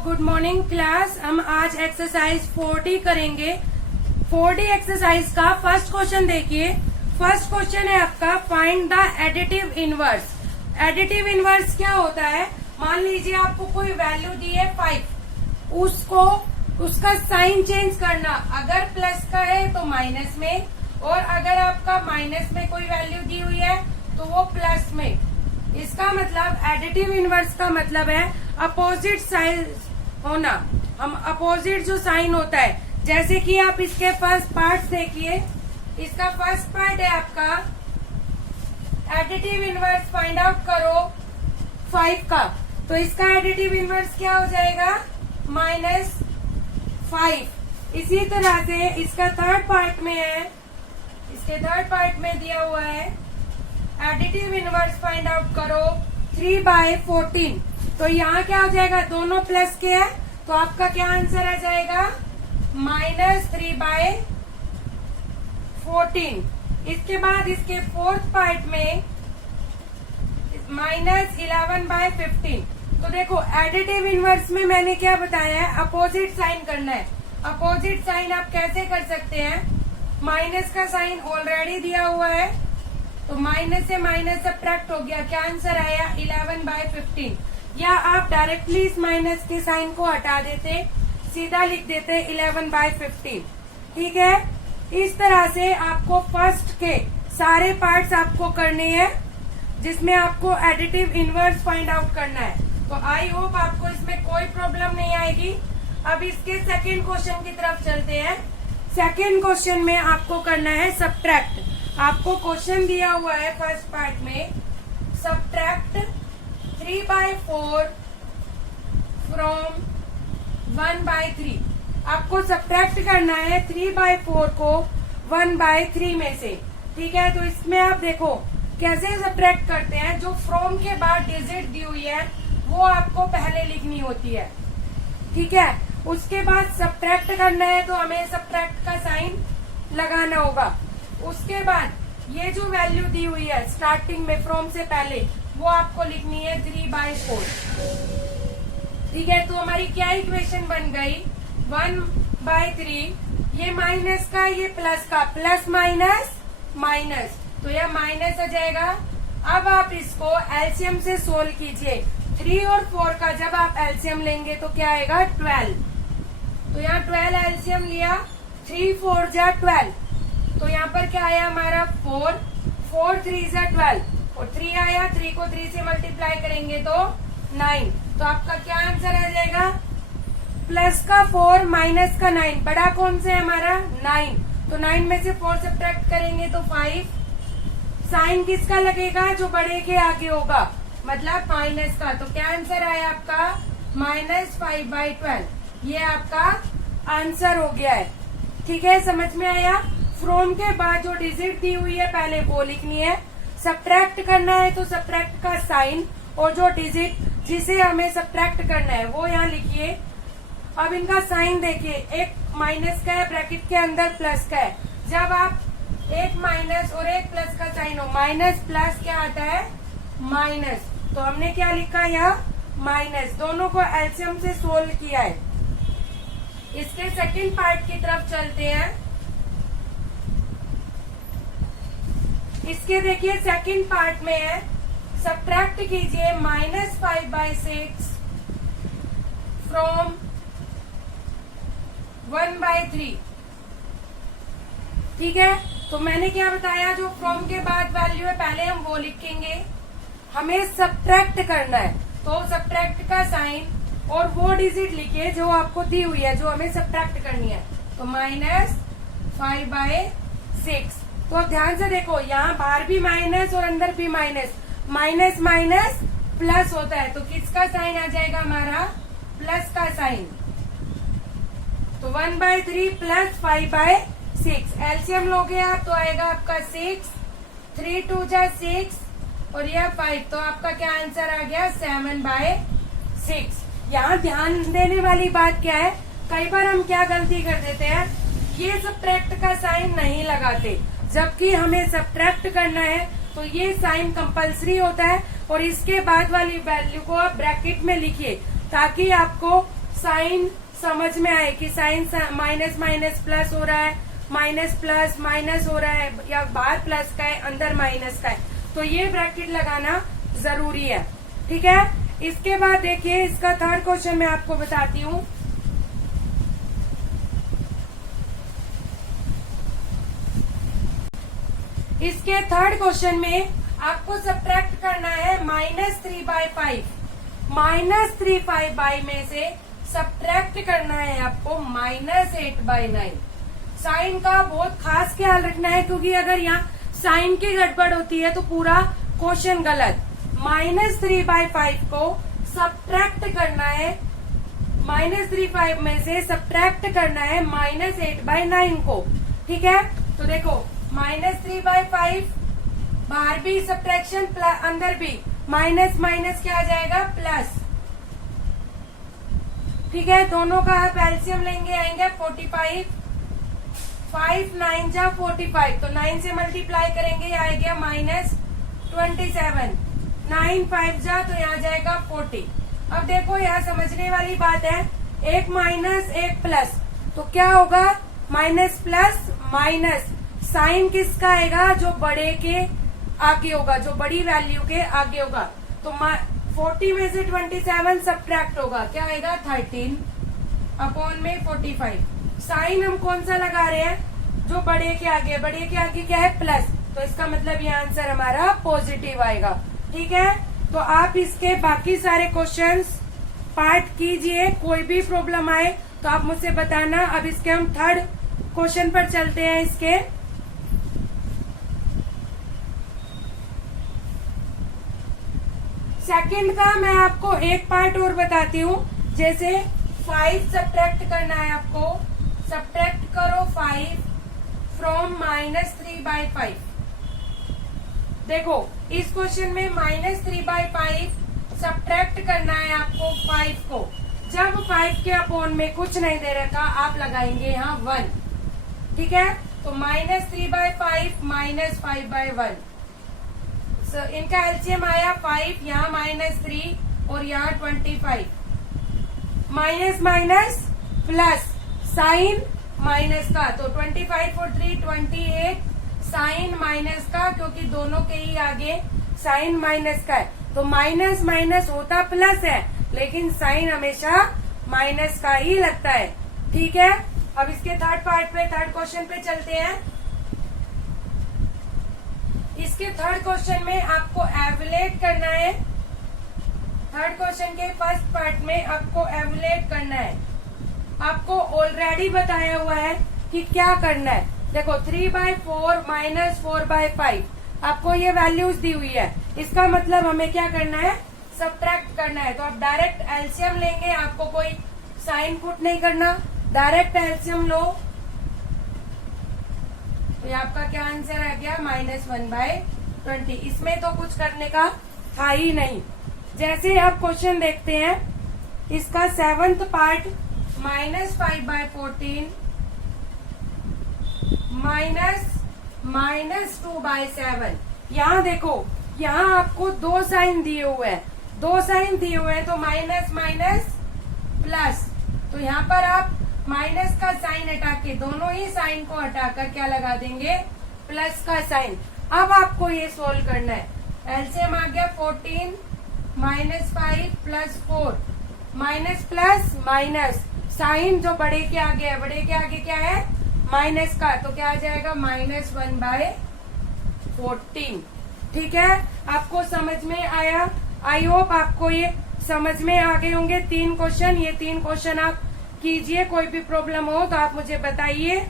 Good morning class. हम आज exercise 4D करेंगे। 4D एक्सरसाइज का फर्स्ट क्वेश्चन देखिए। फर्स्ट क्वेश्चन है आपका find the additive inverse. Additive inverse क्या होता है? मान लीजिए आपको कोई वैल्यू दी है 5, उसको उसका साइन चेंज करना। अगर प्लस का है तो माइनस में, और अगर आपका माइनस में कोई वैल्यू दी हुई है तो वो प्लस में। इसका मतलब एडिटिव इनवर्स का मतलब है अपोजिट साइन होना। हम अपोजिट जो साइन होता है, जैसे कि आप इसके फर्स्ट पार्ट देखिए। इसका फर्स्ट पार्ट है आपका एडिटिव इनवर्स फाइंड आउट करो 5 का, तो इसका एडिटिव इनवर्स क्या हो जाएगा? -5। इसी तरह से इसका थर्ड पार्ट में है, इसके थर्ड पार्ट में दिया हुआ है एडिटिव इनवर्स फाइंड आउट करो 3/14। तो यहाँ क्या हो जाएगा? दोनों प्लस के हैं तो आपका क्या आंसर आ जाएगा? -3/14। इसके बाद इसके फोर्थ पार्ट में -11/15। तो देखो एडिटिव इनवर्स में मैंने क्या बताया है? अपोजिट साइन करना है। अपोजिट साइन आप कैसे कर सकते हैं? माइनस का साइन ऑलरेडी दिया हुआ है, तो माइनस से माइनस सब्ट्रैक्ट हो गया। क्या आंसर आया? 11/15। या आप डायरेक्टली इस माइनस के साइन को हटा देते, सीधा लिख देते 11/15। ठीक है। इस तरह से आपको फर्स्ट के सारे पार्ट्स आपको करने हैं, जिसमें आपको एडिटिव इनवर्स फाइंड आउट करना है। तो आई होप आपको इसमें कोई प्रॉब्लम नहीं आएगी। अब इसके सेकेंड क्वेश्चन की तरफ चलते हैं। सेकेंड क्वेश्चन में आपको करना है सब्ट्रैक्ट। आपको क्वेश्चन दिया हुआ है फर्स्ट पार्ट में, सब्ट्रैक्ट 3/4 फ्रॉम 1/3। आपको सब्ट्रैक्ट करना है 3/4 को 1/3 में से। ठीक है। तो इसमें आप देखो कैसे सब्ट्रैक्ट करते हैं। जो फ्रॉम के बाद डिजिट दी हुई है वो आपको पहले लिखनी होती है। ठीक है। उसके बाद सब्ट्रैक्ट करना है तो हमें सब्ट्रैक्ट का साइन लगाना होगा। उसके बाद ये जो वैल्यू दी हुई है स्टार्टिंग में फ्रॉम से पहले, वो आपको लिखनी है 3/4। ठीक है। तो हमारी क्या इक्वेशन बन गई? 1/3, ये माइनस का, ये प्लस का, प्लस माइनस माइनस, तो यह माइनस आ जाएगा। अब आप इसको एलसीएम से सोल्व कीजिए। 3 और 4 का जब आप एलसीएम लेंगे तो क्या आएगा? 12। तो यहाँ 12 एलसीएम लिया, 3 4 जा 12। तो यहाँ पर क्या आया हमारा? 4 4 3 जा 12, और 3 आया। 3 को 3 से मल्टीप्लाई करेंगे तो 9। तो आपका क्या आंसर आ जाएगा? प्लस का 4 माइनस का 9, बड़ा कौन सा है हमारा? 9। तो 9 में से 4 सब्ट्रैक्ट करेंगे तो 5। साइन किसका लगेगा? जो बड़े के आगे होगा, मतलब माइनस का। तो क्या आंसर आया आपका? -5/12। ये आपका आंसर हो गया है। ठीक है। समझ में आया? फ्रॉम के बाद जो डिजिट दी हुई है पहले वो लिखनी है। सब्ट्रैक्ट करना है तो सब्ट्रैक्ट का साइन, और जो डिजिट जिसे हमें सब्ट्रैक्ट करना है वो यहाँ लिखिए। अब इनका साइन देखिए, एक माइनस का है ब्रैकेट के अंदर, प्लस का है। जब आप एक माइनस और एक प्लस का साइन हो, माइनस प्लस क्या आता है? माइनस। तो हमने क्या लिखा यहाँ? माइनस। दोनों को एलसीएम से सोल्व किया है। इसके सेकंड पार्ट की तरफ चलते हैं। इसके देखिए सेकंड पार्ट में है, सब्ट्रैक्ट कीजिए -5/6 फ्रॉम 1/3। ठीक है। तो मैंने क्या बताया? जो फ्रॉम के बाद वैल्यू है पहले हम वो लिखेंगे। हमें सब्ट्रैक्ट करना है तो सब्ट्रैक्ट का साइन और वो डिजिट लिखिए जो आपको दी हुई है, जो हमें सब्ट्रैक्ट करनी है। तो -5/6। तो अब ध्यान से देखो, यहाँ बाहर भी माइनस और अंदर भी माइनस, माइनस माइनस प्लस होता है। तो किसका साइन आ जाएगा हमारा? प्लस का साइन। तो 1/3 प्लस 5/6 एलसीएम लोगे आप तो आएगा आपका 6। 3 2 जा 6 और यह 5। तो आपका क्या आंसर आ गया? 7/6। यहाँ ध्यान देने वाली बात क्या है? कई बार हम क्या गलती कर देते हैं, ये सब्ट्रैक्ट का साइन नहीं लगाते, जबकि हमें सब्ट्रैक्ट करना है तो ये साइन कंपलसरी होता है। और इसके बाद वाली वैल्यू को आप ब्रैकेट में लिखिए, ताकि आपको साइन समझ में आए कि साइन माइनस माइनस प्लस हो रहा है, माइनस प्लस माइनस हो रहा है, या बाहर प्लस का है अंदर माइनस का है, तो ये ब्रैकेट लगाना जरूरी है। ठीक है, इसके बाद देखिए इसका थर्ड क्वेश्चन मैं आपको बताती हूँ। इसके थर्ड क्वेश्चन में आपको सब्ट्रैक्ट करना है -3/5। -3/5 में से सब्ट्रैक्ट करना है आपको -8/9। साइन का बहुत खास ख्याल रखना है, क्योंकि अगर यहाँ साइन की गड़बड़ होती है तो पूरा क्वेश्चन गलत। -3/5 को सब्ट्रैक्ट करना है, -3/5 में से सब्ट्रैक्ट करना है -8/9 को। ठीक है, तो देखो -3/5 बाहर भी सब्ट्रैक्शन, अंदर भी माइनस माइनस क्या आ जाएगा प्लस। ठीक है, दोनों का आप एलसीएम लेंगे, आएंगे 45। 5 9 जा 45, तो 9 से मल्टीप्लाई करेंगे, ये आ गया -27। 9 5 जा तो यहाँ जाएगा 40। अब देखो यहाँ समझने वाली बात है, एक माइनस एक प्लस, तो क्या होगा माइनस प्लस माइनस। साइन किसका आएगा, जो बड़े के आगे होगा, जो बड़ी वैल्यू के आगे होगा। तो 40 में से 27 सब्ट्रैक्ट होगा, क्या आएगा 13 अपॉन में 45। साइन हम कौन सा लगा रहे हैं, जो बड़े के आगे, बड़े के आगे क्या है प्लस, तो इसका मतलब ये आंसर हमारा पॉजिटिव आएगा। ठीक है, तो आप इसके बाकी सारे क्वेश्चंस पार्ट कीजिए, कोई भी प्रॉब्लम आए तो आप मुझसे बताना। अब इसके हम थर्ड क्वेश्चन पर चलते हैं। इसके सेकंड का मैं आपको एक पार्ट और बताती हूँ। जैसे 5 सब्ट्रैक्ट करना है आपको, सब्ट्रैक्ट करो 5 फ्रॉम -3/5। देखो इस क्वेश्चन में -3/5 सब्ट्रैक्ट करना है आपको 5 को। जब 5 के अपॉन में कुछ नहीं दे रखा, आप लगाएंगे यहाँ 1। ठीक है, तो -3/5 -5/1। इनका एलसीएम आया 5, यहाँ -3 और यहाँ 25। Minus minus plus, sign minus का, तो 25 और 3 28, साइन माइनस का, क्योंकि दोनों के ही आगे साइन माइनस का है, तो माइनस माइनस होता प्लस है, लेकिन साइन हमेशा माइनस का ही लगता है। ठीक है, अब इसके थर्ड पार्ट पे, थर्ड क्वेश्चन पे चलते हैं। इसके थर्ड क्वेश्चन में आपको एवुलेट करना है। थर्ड क्वेश्चन के फर्स्ट पार्ट में आपको एवुलेट करना है। आपको ऑलरेडी बताया हुआ है कि क्या करना है। देखो 3/4 -4/5 आपको ये वैल्यूज दी हुई है, इसका मतलब हमें क्या करना है, सब्ट्रैक्ट करना है। तो आप डायरेक्ट एलसीएम लेंगे, आपको कोई साइन पुट नहीं करना, डायरेक्ट एलसीएम लो। तो ये आपका क्या आंसर आ गया -1/20। इसमें तो कुछ करने का था ही नहीं। जैसे आप क्वेश्चन देखते हैं, इसका 7th पार्ट -5/14 -2/7। यहाँ देखो, यहाँ आपको 2 साइन दिए हुए हैं, 2 साइन दिए हुए हैं, तो माइनस माइनस प्लस। तो यहाँ पर आप माइनस का साइन हटा के, दोनों ही साइन को हटाकर क्या लगा देंगे, प्लस का साइन। अब आपको ये सोल्व करना है। एलसीएम आ गया 14 -5 + 4, माइनस प्लस माइनस, साइन जो बड़े के आगे है, बड़े के आगे क्या है माइनस का, तो क्या आ जाएगा -1/14। ठीक है, आपको समझ में आया? आई होप आपको ये समझ में आ गए होंगे 3 क्वेश्चन। ये 3 क्वेश्चन आप कीजिए, कोई भी प्रॉब्लम हो तो आप मुझे बताइए।